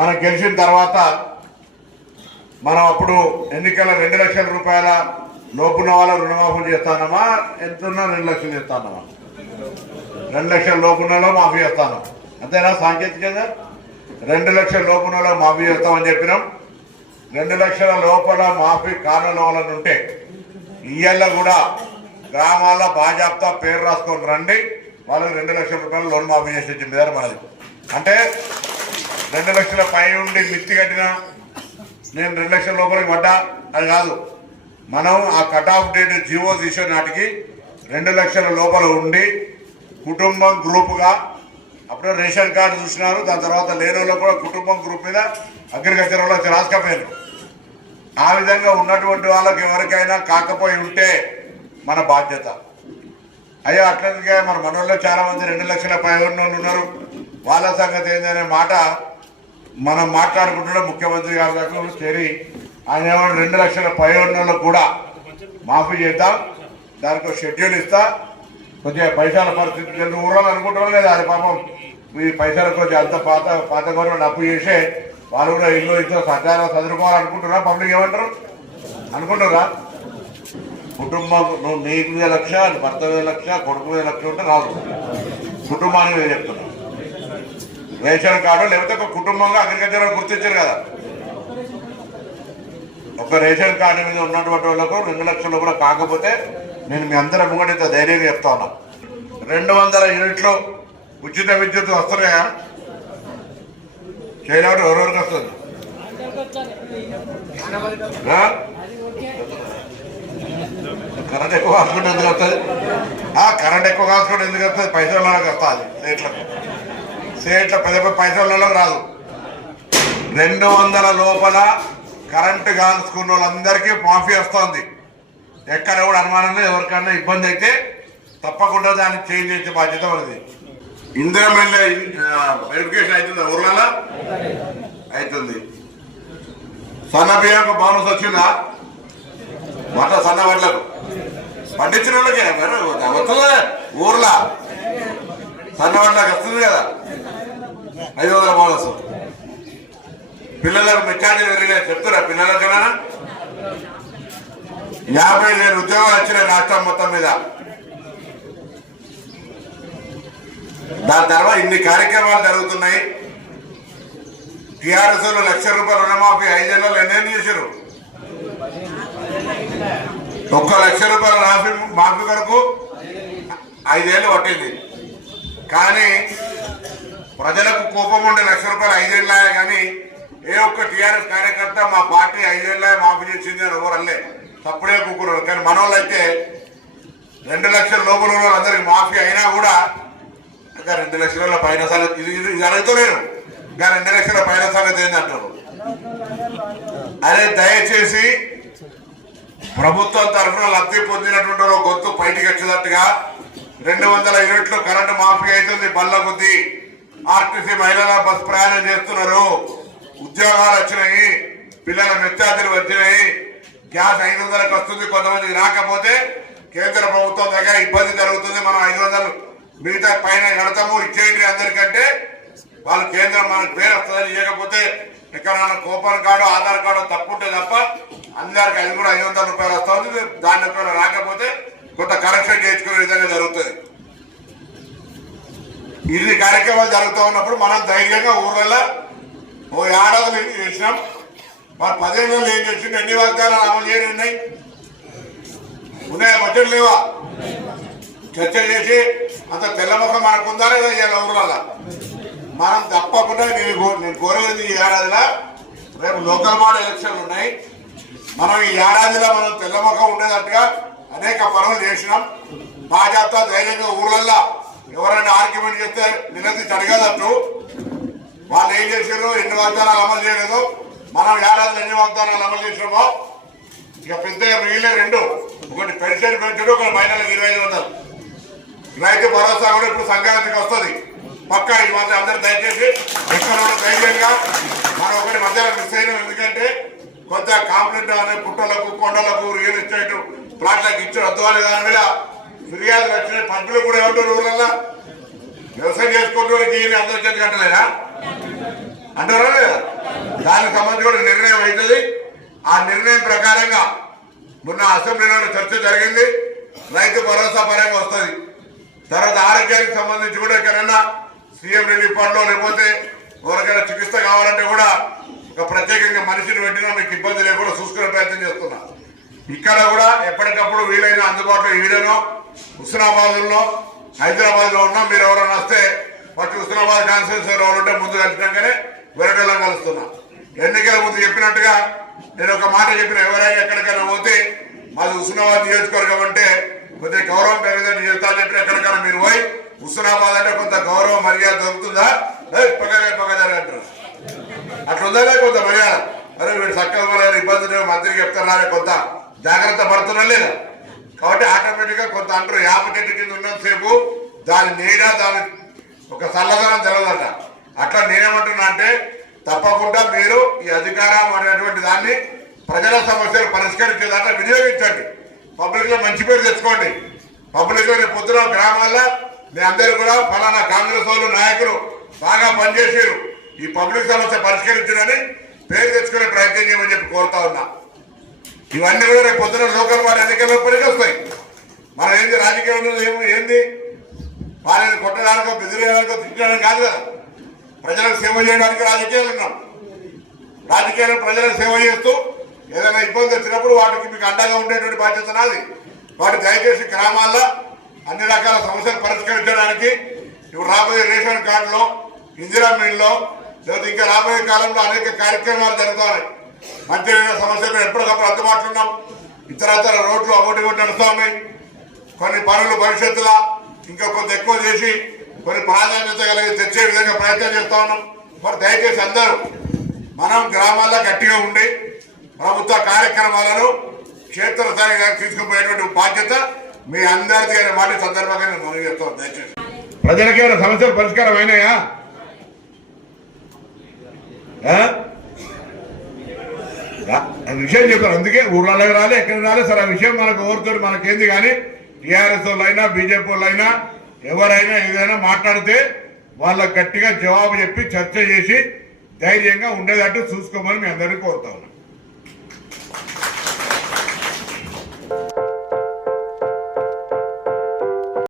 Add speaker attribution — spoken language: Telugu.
Speaker 1: మనం గెలిచిన తర్వాత మనం అప్పుడు ఎన్నికల రెండు లక్షల రూపాయల లోపున్న వాళ్ళ రుణమాఫీ చేస్తానమా ఎంతున్నా రెండు లక్షలు చేస్తానమా రెండు లక్షల లోపున్నలో మాఫీ చేస్తాను అంతేనా సాంకేతికంగా? రెండు లక్షల లోపునలో మాఫీ చేస్తామని చెప్పినాం. రెండు లక్షల లోపల మాఫీ కారణాల వలన ఉంటే ఇయ్యల్లో కూడా గ్రామాల బాజాప్తా పేరు రాసుకొని రండి వాళ్ళకి రెండు లక్షల రూపాయలు లోన్ మాఫీ చేసి జిమ్మేదారు మనది. అంటే రెండు లక్షల పై ఉండి మిత్తి కట్టిన నేను రెండు లక్షల లోపలికి పడ్డా? అది కాదు. మనం ఆ కట్ ఆఫ్ డేట్ జీవో తీసే నాటికి రెండు లక్షల లోపల ఉండి కుటుంబం గ్రూపుగా అప్పుడే రేషన్ కార్డు చూసినారు దాని తర్వాత లేని కూడా కుటుంబం గ్రూప్ మీద అగ్రికల్చర్ వాళ్ళు రాసుకపోయారు ఆ విధంగా ఉన్నటువంటి వాళ్ళకి ఎవరికైనా కాకపోయి ఉంటే మన బాధ్యత. అయ్యో అట్లనే మన మనోళ్ళు చాలామంది రెండు లక్షల పై ఉన్న వాళ్ళు ఉన్నారు. వాళ్ళ సంగతి ఏందనే మాట మనం మాట్లాడుకుంటున్న ముఖ్యమంత్రి గారి దగ్గర చేరి ఆయన ఏమన్నా రెండు లక్షల పై ఉన్న కూడా మాఫీ చేద్దాం. దానికి ఒక షెడ్యూల్ ఇస్తా. కొద్దిగా పైసల పరిస్థితి రెండు ఊర్లో అనుకుంటున్నాం లేదా అది పాపం. మీ పైసల కొద్దిగా అంత పాత పాత గవర్నమెంట్ అప్పు చేసే వాళ్ళు కూడా ఇల్లు ఇంట్లో సచారం చదువుకోవాలనుకుంటున్నారా పబ్లిక్ ఏమంటారు? అనుకుంటారా కుటుంబం నువ్వు నీకు మీద లక్ష భర్త మీద లక్ష కొడుకు మీద లక్ష ఉంటే రాదు. కుటుంబానికి చెప్తున్నా. రేషన్ కార్డు లేకపోతే ఒక కుటుంబంగా అగ్రికల్చర్ గుర్తించారు కదా. ఒక రేషన్ కార్డు మీద ఉన్నటువంటి వాళ్ళకు రెండు లక్షలు కూడా కాకపోతే నేను మీ అందరం ముంగడితో ధైర్యంగా చెప్తా ఉన్నా. రెండు వందల యూనిట్లు ఉచిత విద్యుత్ వస్తున్నాయా? చేయడం ఎవరెవరికి వస్తుంది? కరెంట్ ఎక్కువ కాసుకుంటే ఎందుకు వస్తుంది? కరెంట్ ఎక్కువ కాసుకుంటే ఎందుకు వస్తుంది? పైసలు వస్తుంది రేట్లకు. సేట్ల పెద్ద పెద్ద పైసలలో రాదు. రెండు వందల లోపల కరెంటు కాల్చుకున్న వాళ్ళందరికీ మాఫీ వస్తుంది. ఎక్కడ కూడా అనుమానంలో ఎవరికన్నా ఇబ్బంది అయితే తప్పకుండా దాన్ని చేంజ్ చేసే బాధ్యత ఉంది ఇందిరా మహిళ వెరిఫికేషన్ అవుతుంది? ఊర్లలో? అవుతుంది. సన్న బోనస్ వచ్చిందా? మాట సన్న వడ్లకు. పండించిన వాళ్ళకే మరి వస్తుందా? ఊర్లో. సన్న వడ్లకు వస్తుంది కదా. ఐదు వందల బోనస్ పిల్లలకు మెచ్చార్జీ పెరిగినాయి చెప్తారా పిల్లలకైనా యాభై వేల ఉద్యోగాలు వచ్చినాయి రాష్ట్రం మొత్తం మీద. దాని తర్వాత ఇన్ని కార్యక్రమాలు జరుగుతున్నాయి. టిఆర్ఎస్లో లక్ష రూపాయల రుణమాఫీ ఐదేళ్ళలో ఎన్నేళ్ళు చేశారు ఒక్క లక్ష రూపాయల మాఫీ మాఫీ కొరకు ఐదేళ్ళు పట్టింది. కానీ ప్రజలకు కోపం ఉండే లక్ష రూపాయలు ఐదేళ్ళ కానీ ఏ ఒక్క టీఆర్ఎస్ కార్యకర్త మా పార్టీ ఐదేళ్ళ మాఫీ చేసింది అని ఎవరు తప్పుడే కూకున్నారు. కానీ మన వాళ్ళైతే రెండు లక్షల లోపల అందరికి మాఫీ అయినా కూడా ఇంకా రెండు లక్షల పైన సంగతి ఇది ఇది అడుగుతలేను ఇంకా రెండు లక్షల పైన సంగతి ఏంటంటారు అంటారు? అదే దయచేసి ప్రభుత్వం తరఫున లబ్ధి పొందినటువంటి వాళ్ళు గొంతు బయటికి వచ్చేటట్టుగా రెండు వందల యూనిట్లు కరెంటు మాఫీ అవుతుంది బల్ల కొద్దీ. ఆర్టీసీ మహిళల బస్ ప్రయాణం చేస్తున్నారు. ఉద్యోగాలు వచ్చినాయి. పిల్లల మెచ్చార్జీలు వచ్చినాయి. గ్యాస్ ఐదు వందలకు వస్తుంది. కొంతమందికి రాకపోతే కేంద్ర ప్రభుత్వం దగ్గర ఇబ్బంది జరుగుతుంది. మనం ఐదు వందలు మిగతా పైన కడతాము ఇచ్చేయండి అందరికంటే. వాళ్ళు కేంద్రం మనకు పేరు వస్తుందని ఇవ్వకపోతే మన కూపన్ కార్డు ఆధార్ కార్డు తప్పుంటే తప్ప అందరికి అది కూడా ఐదు వందల రూపాయలు వస్తుంది. దాని ఒకవేళ రాకపోతే కొంత కరెక్షన్ చేసుకునే విధంగా జరుగుతుంది. ఇన్ని కార్యక్రమాలు జరుగుతూ ఉన్నప్పుడు మనం ధైర్యంగా ఊర్లలో ఓ ఏడాది చేసినాం. మరి పదిహేను నెలలు ఏం చేసింది ఎన్ని వాగ్దానాలు అమలు చేయని ఉన్నాయి? ఉన్నాయా బడ్జెట్ లేవా? చర్చ చేసి అంత తెల్లముఖం మనకుందా లేదా ఇవాళ ఊర్లలో మనం తప్పకుండా నేను నేను కోరేది ఈ ఏడాదిలో రేపు లోకల్ బాడీ ఎలక్షన్లు ఉన్నాయి. మనం ఈ ఏడాదిలో మనం తెల్లముఖం ఉండేటట్టుగా అనేక పనులు చేసినాం. భాజపా ధైర్యంగా ఊర్లల్లో ఎవరైనా ఆర్గ్యుమెంట్ చేస్తే నిన్నది జరగదట్టు. వాళ్ళు ఏం చేశారు ఎన్ని వాగ్దానాలు అమలు చేయలేదు. మనం ఏడాదిలో ఎన్ని వాగ్దానాలు అమలు చేసినామో ఇక పెద్ద మిగిలిన రెండు. ఒకటి పెన్షన్ పెంచడం ఒకటి మహిళలకు ఇరవై ఐదు వందలు. రైతు భరోసా కూడా ఇప్పుడు సంక్రాంతికి వస్తుంది. పక్కా ఈ మాత్రం అందరూ దయచేసి ఎక్కడ కూడా ధైర్యంగా మనం ఒకటి మధ్యలో మిస్ అయినాం. ఎందుకంటే కొంత కాంప్లైంట్ అనే పుట్టలకు కొండలకు రియల్ ఎస్టేట్ ప్లాట్లకు ఇచ్చిన అద్వాలు దాని మీద ఫిర్యాదు వచ్చిన పంపులు కూడా ఏమంటారు ఊళ్ళల్లో వ్యవసాయం చేసుకుంటూ అందరూ చేతి కట్టలేదా? అంటారా లేదా? దానికి సంబంధించి కూడా నిర్ణయం అవుతుంది. ఆ నిర్ణయం ప్రకారంగా మొన్న అసెంబ్లీలో చర్చ జరిగింది. రైతు భరోసా పరంగా వస్తుంది. తర్వాత ఆరోగ్యానికి సంబంధించి కూడా ఎక్కడన్నా సీఎం రిలీఫ్ ఫండ్లో లేకపోతే ఎవరికైనా చికిత్స కావాలంటే కూడా ఒక ప్రత్యేకంగా మనిషిని పెట్టినా మీకు ఇబ్బంది లేకుండా చూసుకునే ప్రయత్నం చేస్తున్నా. ఇక్కడ కూడా ఎప్పటికప్పుడు వీలైన అందుబాటులో ఈ హుస్నాబాద్ లో హైదరాబాద్లో ఉన్నా మీరు ఎవరైనా వస్తే ఫస్ట్ హుస్నాబాద్ కాన్స్టిట్యూన్సీ ఎవరు ముందు కలిసినాకనే వెరటలో కలుస్తున్నా. ఎన్నికల ముందు చెప్పినట్టుగా నేను ఒక మాట చెప్పిన ఎవరైనా ఎక్కడికైనా పోతే మాది హుస్నాబాద్ నియోజకవర్గం అంటే కొద్దిగా గౌరవం పెరగదని చెప్తా చెప్పిన ఎక్కడికైనా మీరు పోయి హుస్నాబాద్ అంటే కొంత గౌరవం మర్యాద దొరుకుతుందా? పక్కగా పక్కదారి అంటారు అట్లా ఉందా కొంత మర్యాద. అరే వీడు చక్కగా ఇబ్బందులు ఇబ్బంది లేవు మంత్రికి చెప్తారా కొంత జాగ్రత్త పడుతున్నా లేదా? కాబట్టి ఆటోమేటిక్గా కొంత అంటారు యాప చెట్టు కింద ఉన్నంతసేపు దాని నీడ దాని ఒక చల్లదనం తెలవదట. అట్లా నేనేమంటున్నా అంటే తప్పకుండా మీరు ఈ అధికారం అనేటువంటి దాన్ని ప్రజల సమస్యలు పరిష్కరించేదాంట్లో వినియోగించండి. పబ్లిక్లో మంచి పేరు తెచ్చుకోండి. పబ్లిక్లో రేపు పొద్దున గ్రామాల్లో మీ అందరూ కూడా ఫలానా కాంగ్రెస్ వాళ్ళు నాయకులు బాగా పనిచేసారు ఈ పబ్లిక్ సమస్య పరిష్కరించడని పేరు తెచ్చుకునే ప్రయత్నం చేయమని చెప్పి కోరుతా ఉన్నా. ఇవన్నీ కూడా రేపు పొద్దున లోకల్ వారి ఎన్నికల్లో పనికొస్తాయి మనం ఏంది రాజకీయంలో ఏమి ఏంది? వాళ్ళని కొట్టడానికో బెదిరేయడానికో తిట్టడానికి కాదు కదా. ప్రజలకు సేవ చేయడానికి రాజకీయాలు ఉన్నాం. రాజకీయాలు ప్రజలకు సేవ చేస్తూ ఏదైనా ఇబ్బంది వచ్చినప్పుడు వాటికి మీకు అండగా ఉండేటువంటి బాధ్యత నాది. వాటి దయచేసి గ్రామాల్లో అన్ని రకాల సమస్యలు పరిష్కరించడానికి ఇప్పుడు రాబోయే రేషన్ కార్డులో ఇందిరా మిల్లో లేకపోతే ఇంకా రాబోయే కాలంలో అనేక కార్యక్రమాలు జరుగుతున్నాయి. మంచినీళ్ళ సమస్యలు ఎప్పటికప్పుడు అందుబాటులో ఉన్నాం. ఇతరతర రోడ్లు అమౌంట్ కూడా నడుస్తూ కొన్ని పనులు భవిష్యత్తులో ఇంకా కొంత ఎక్కువ చేసి కొన్ని ప్రాధాన్యత కలిగి తెచ్చే విధంగా ప్రయత్నం చేస్తా ఉన్నాం. మరి దయచేసి అందరూ మనం గ్రామాల్లో గట్టిగా ఉండి ప్రభుత్వ కార్యక్రమాలను క్షేత్రస్థాయిగా తీసుకుపోయేటువంటి బాధ్యత మీ అందరిది అనే మాట సందర్భంగా నేను మనవి చేస్తాను దయచేసి. ప్రజలకి ఏమైనా సమస్యలు పరిష్కారం అయినాయా? విషయం చెప్పారు. అందుకే ఊర్లలోకి రాలే ఎక్కడ రాలే. సరే ఆ విషయం మనకు ఎవరితో మనకేంది కానీ టీఆర్ఎస్ వాళ్ళైనా బీజేపీ వాళ్ళైనా ఎవరైనా ఏదైనా మాట్లాడితే వాళ్ళకి గట్టిగా జవాబు చెప్పి చర్చ చేసి ధైర్యంగా ఉండేటట్టు చూసుకోమని మీ అందరికీ కోరుతా ఉన్నాం.